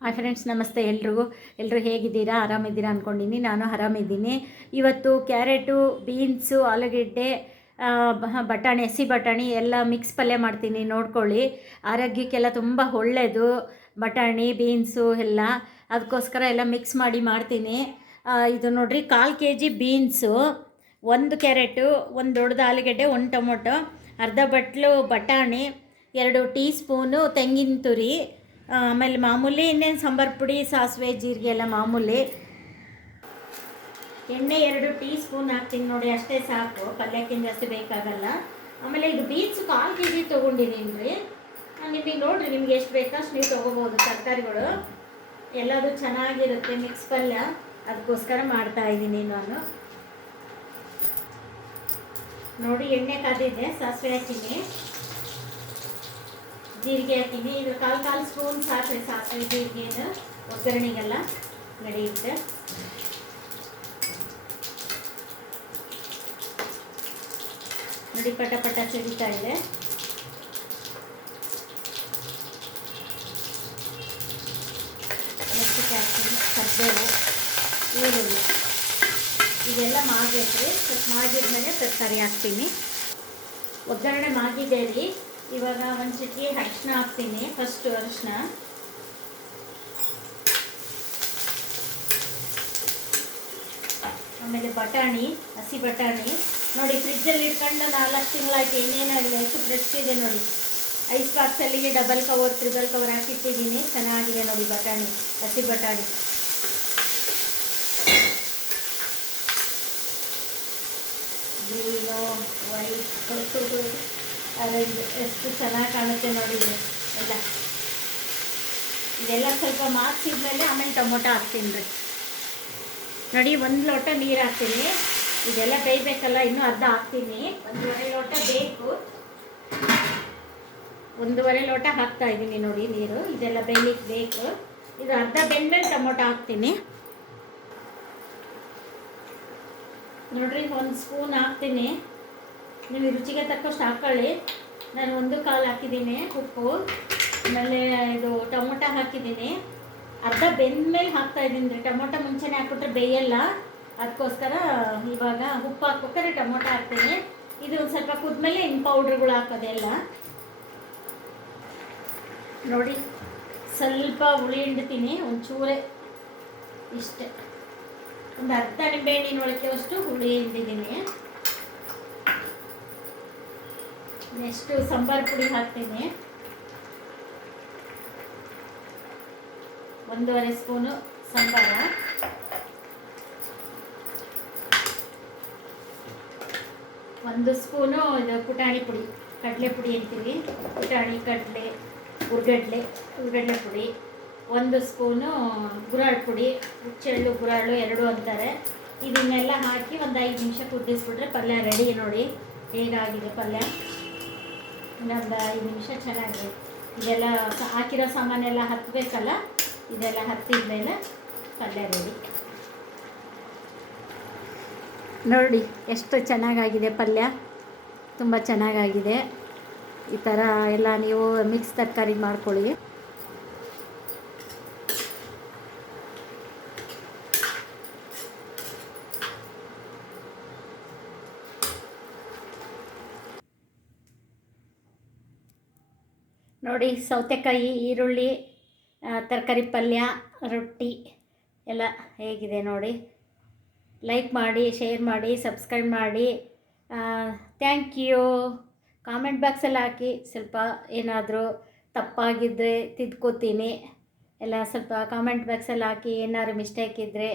Hi friends ನಮಸ್ತೆ ಎಲ್ರಿಗೂ. ಎಲ್ಲರೂ ಹೇಗಿದ್ದೀರಾ? ಆರಾಮಿದ್ದೀರಾ ಅಂದ್ಕೊಂಡಿನಿ ನಾನು ಆರಾಮಿದ್ದೀನಿ. ಇವತ್ತು ಕ್ಯಾರೆಟು, ಬೀನ್ಸು, ಆಲೂಗೆಡ್ಡೆ ಬಟಾಣಿ, ಹಸಿ ಬಟಾಣಿ ಎಲ್ಲ ಮಿಕ್ಸ್ ಪಲ್ಯ ಮಾಡ್ತೀನಿ. ನೋಡ್ಕೊಳ್ಳಿ. ಆರೋಗ್ಯಕ್ಕೆಲ್ಲ ತುಂಬ ಒಳ್ಳೆಯದು ಬಟಾಣಿ, ಬೀನ್ಸು ಎಲ್ಲ. ಅದಕ್ಕೋಸ್ಕರ ಎಲ್ಲ ಮಿಕ್ಸ್ ಮಾಡಿ ಮಾಡ್ತೀನಿ. ಇದು ನೋಡಿರಿ, ಕಾಲು ಕೆ ಜಿ ಬೀನ್ಸು. ಒಂದು ಕ್ಯಾರೆಟು, ಒಂದು ದೊಡ್ಡದು ಆಲೂಗಡ್ಡೆ, ಒಂದು ಟೊಮೊಟೊ, ಅರ್ಧ ಬಟ್ಲು ಬಟಾಣಿ, ಎರಡು ಟೀ ಸ್ಪೂನು ತೆಂಗಿನ ತುರಿ ಆಮೇಲೆ ಮಾಮೂಲಿ ಇನ್ನೇನು ಸಾಂಬಾರು ಪುಡಿ, ಸಾಸಿವೆ, ಜೀರಿಗೆ ಎಲ್ಲ ಮಾಮೂಲಿ. ಎಣ್ಣೆ ಎರಡು ಟೀ ಸ್ಪೂನ್ ಹಾಕ್ತೀನಿ ನೋಡಿ, ಅಷ್ಟೇ ಸಾಕು. ಪಲ್ಯಕ್ಕಿಂತ ಜಾಸ್ತಿ ಬೇಕಾಗಲ್ಲ. ಆಮೇಲೆ ಇದು ಬೀನ್ಸ್ ಕಾಲು ಕೆ ಜಿ ತೊಗೊಂಡಿದ್ದೀನಿ ರೀ ನಿಮಗೆ ನೋಡಿರಿ, ನಿಮ್ಗೆ ಎಷ್ಟು ಬೇಕಷ್ಟು ನೀವು ತೊಗೋಬೋದು ತರಕಾರಿಗಳು. ಎಲ್ಲದು ಚೆನ್ನಾಗಿರುತ್ತೆ ಮಿಕ್ಸ್ ಪಲ್ಯ. ಅದಕ್ಕೋಸ್ಕರ ಮಾಡ್ತಾ ಇದ್ದೀನಿ ನಾನು. ನೋಡಿ, ಎಣ್ಣೆ ಕಾದಿದೆ, ಸಾಸಿವೆ ಹಾಕಿನಿ. ಜೀರಿಗೆ ಹಾಕ್ತೀನಿ ಇದು ಕಾಲು ಕಾಲು ಸ್ಪೂನ್ ಸಾಸಿವೆ ಸಾಸಿವೆ ಜೀರಿಗೆನ ಒಗ್ಗರಣೆಗೆಲ್ಲ ನಡೆಯುತ್ತೆ. ನೋಡಿ, ಪಟ ಪಟ ಸಿಡಿತಾ ಇದೆ. ಹಾಕ್ತೀನಿ ಕರ್ಬೇವು, ಈರುಳ್ಳಿ. ಇದೆಲ್ಲ ಮಾಗೈತ್ರಿ ಸ್ವಲ್ಪ ಮಾಡಿದ್ಮೇಲೆ ತರಕಾರಿ ಹಾಕ್ತೀನಿ. ಒಗ್ಗರಣೆ ಮಾಗಿದೆ ರೀ ಇವಾಗ ಒಂದು ಚಿಟಿಕೆ ಅರಿಶಿನ ಹಾಕ್ತೀನಿ ಫಸ್ಟ್ ಅರಿಶಿನ. ಆಮೇಲೆ ಬಟಾಣಿ, ಹಸಿ ಬಟಾಣಿ. ನೋಡಿ ಫ್ರಿಜ್ಜಲ್ಲಿ ಇಟ್ಕೊಂಡು ನಾಲ್ಕು ತಿಂಗಳಾಯ್ತು ಏನೇನಾಗಿದೆ ಎಷ್ಟು ಫ್ರೆಶ್ ಇದೆ ನೋಡಿ. ಐಸ್ ಬಾಕ್ಸಲ್ಲಿಗೆ ಡಬಲ್ ಕವರ್ ತ್ರಿಬಲ್ ಕವರ್ ಹಾಕಿಟ್ಟಿದ್ದೀನಿ. ಚೆನ್ನಾಗಿದೆ ನೋಡಿ ಬಟಾಣಿ, ಹಸಿ ಬಟಾಣಿ. ಗ್ರೀನು ವೈಟ್ ಆರೆಂಜ್ ಎಷ್ಟು ಚೆನ್ನಾಗಿ ಕಾಣುತ್ತೆ ನೋಡಿ ಎಲ್ಲ. ಇದೆಲ್ಲ ಸ್ವಲ್ಪ ಮಾರ್ಕ್ಸಿದ್ಮೇಲೆ ಆಮೇಲೆ ಟೊಮೊಟೊ ಹಾಕ್ತೀನಿ ರೀ. ನೋಡಿ, ಒಂದು ಲೋಟ ನೀರು ಹಾಕ್ತೀನಿ. ಇದೆಲ್ಲ ಬೇಯಬೇಕಲ್ಲ, ಇನ್ನೂ ಅರ್ಧ ಹಾಕ್ತೀನಿ. ಒಂದೂವರೆ ಲೋಟ ಬೇಕು. ಒಂದೂವರೆ ಲೋಟ ಹಾಕ್ತಾ ಇದ್ದೀನಿ ನೋಡಿ ನೀರು. ಇದೆಲ್ಲ ಬೇಯಲಿಕ್ಕೆ ಬೇಕು. ಇದು ಅರ್ಧ ಬೆಂದ್ಮೇಲೆ ಟೊಮೊಟೊ ಹಾಕ್ತೀನಿ. ನೋಡ್ರಿ, ಒಂದು ಸ್ಪೂನ್ ಹಾಕ್ತೀನಿ. ನೀವು ರುಚಿಗೆ ತಕ್ಕಷ್ಟು ಹಾಕ್ಕೊಳ್ಳಿ ನಾನು ಒಂದು ಕಾಲು ಹಾಕಿದ್ದೀನಿ ಉಪ್ಪು, ಆಮೇಲೆ ಇದು ಟೊಮೊಟೊ ಹಾಕಿದ್ದೀನಿ. ಅರ್ಧ ಬೆಂದ್ಮೇಲೆ ಹಾಕ್ತಾ ಇದ್ದೀನಿ. ರೀ ಟೊಮೊಟೊ ಮುಂಚೆನೇ ಹಾಕ್ಬಿಟ್ರೆ ಬೇಯಲ್ಲ. ಅದಕ್ಕೋಸ್ಕರ ಇವಾಗ ಉಪ್ಪು ಹಾಕ್ಬೇಕಾದ್ರೆ ಟೊಮೊಟೊ ಹಾಕ್ತೀನಿ. ಇದು ಒಂದು ಸ್ವಲ್ಪ ಕುದ್ಮೇಲೆ ಇನ್ನು ಪೌಡ್ರ್ಗಳು ಹಾಕೋದೆಲ್ಲ. ನೋಡಿ, ಸ್ವಲ್ಪ ಹುಳಿ ಹಿಂಡ್ತೀನಿ, ಒಂಚೂರೇ ಇಷ್ಟೇ. ಒಂದು ಅರ್ಧ ನಿಂಬೆಹಣ್ಣಿನ ಒಳಕೆಯಷ್ಟು ಹುಳಿ ಹಿಂಡಿದ್ದೀನಿ. ನೆಕ್ಸ್ಟು ಸಾಂಬಾರು ಪುಡಿ ಹಾಕ್ತೀನಿ. ಒಂದೂವರೆ ಸ್ಪೂನು ಸಾಂಬಾರ. ಒಂದು ಸ್ಪೂನು ಇದು ಪುಟಾಣಿ ಪುಡಿ, ಕಡಲೆ ಪುಡಿ ಅಂತೀವಿ. ಪುಟಾಣಿ, ಕಡಲೆ, ಉರ್ಗಡ್ಲೆ ಉರ್ಗಡ್ಲೆ ಪುಡಿ. ಒಂದು ಸ್ಪೂನು ಗುರಾಳ್ ಪುಡಿ, ಹುಚ್ಚೆಳ್ಳು, ಗುರಾಳು ಎರಡು ಅಂತಾರೆ. ಇದನ್ನೆಲ್ಲ ಹಾಕಿ ಒಂದು ಐದು ನಿಮಿಷ ಕುದಿಸ್ಬಿಟ್ರೆ ಪಲ್ಯ ರೆಡಿ ನೋಡಿ, ಹೇಗಾಗಿದೆ ಪಲ್ಯ? ಇನ್ನೊಂದು ಐದು ನಿಮಿಷ ಚೆನ್ನಾಗಿ ಇದೆಲ್ಲ ಹಾಕಿರೋ ಸಾಮಾನೆಲ್ಲ ಹತ್ತಬೇಕಲ್ಲ ಇದೆಲ್ಲ ಹತ್ತಿದ ಮೇಲೆ ಪಲ್ಯ ರೆಡಿ. ನೋಡಿ, ಎಷ್ಟು ಚೆನ್ನಾಗಾಗಿದೆ ಪಲ್ಯ. ತುಂಬ ಚೆನ್ನಾಗಾಗಿದೆ. ಈ ಥರ ಎಲ್ಲ ನೀವು ಮಿಕ್ಸ್ ತರಕಾರಿ ಮಾಡ್ಕೊಳ್ಳಿ. ನೋಡಿ ಸೌತೆಕಾಯಿ, ಈರುಳ್ಳಿ ತರಕಾರಿ ಪಲ್ಯ, ರೊಟ್ಟಿ ಎಲ್ಲ ಹೇಗಿದೆ ನೋಡಿ. ಲೈಕ್ ಮಾಡಿ ಶೇರ್ ಮಾಡಿ ಸಬ್ಸ್ಕ್ರೈಬ್ ಮಾಡಿ. ಥ್ಯಾಂಕ್ ಯು ಕಾಮೆಂಟ್ ಬಾಕ್ಸಲ್ಲಿ ಹಾಕಿ. ಸ್ವಲ್ಪ ಏನಾದರೂ ತಪ್ಪಾಗಿದ್ದರೆ ತಿದ್ಕೋತೀನಿ. ಎಲ್ಲ ಸ್ವಲ್ಪ ಕಾಮೆಂಟ್ ಬಾಕ್ಸಲ್ಲಿ ಹಾಕಿ. ಏನಾದ್ರು ಮಿಸ್ಟೇಕ್ ಇದ್ದರೆ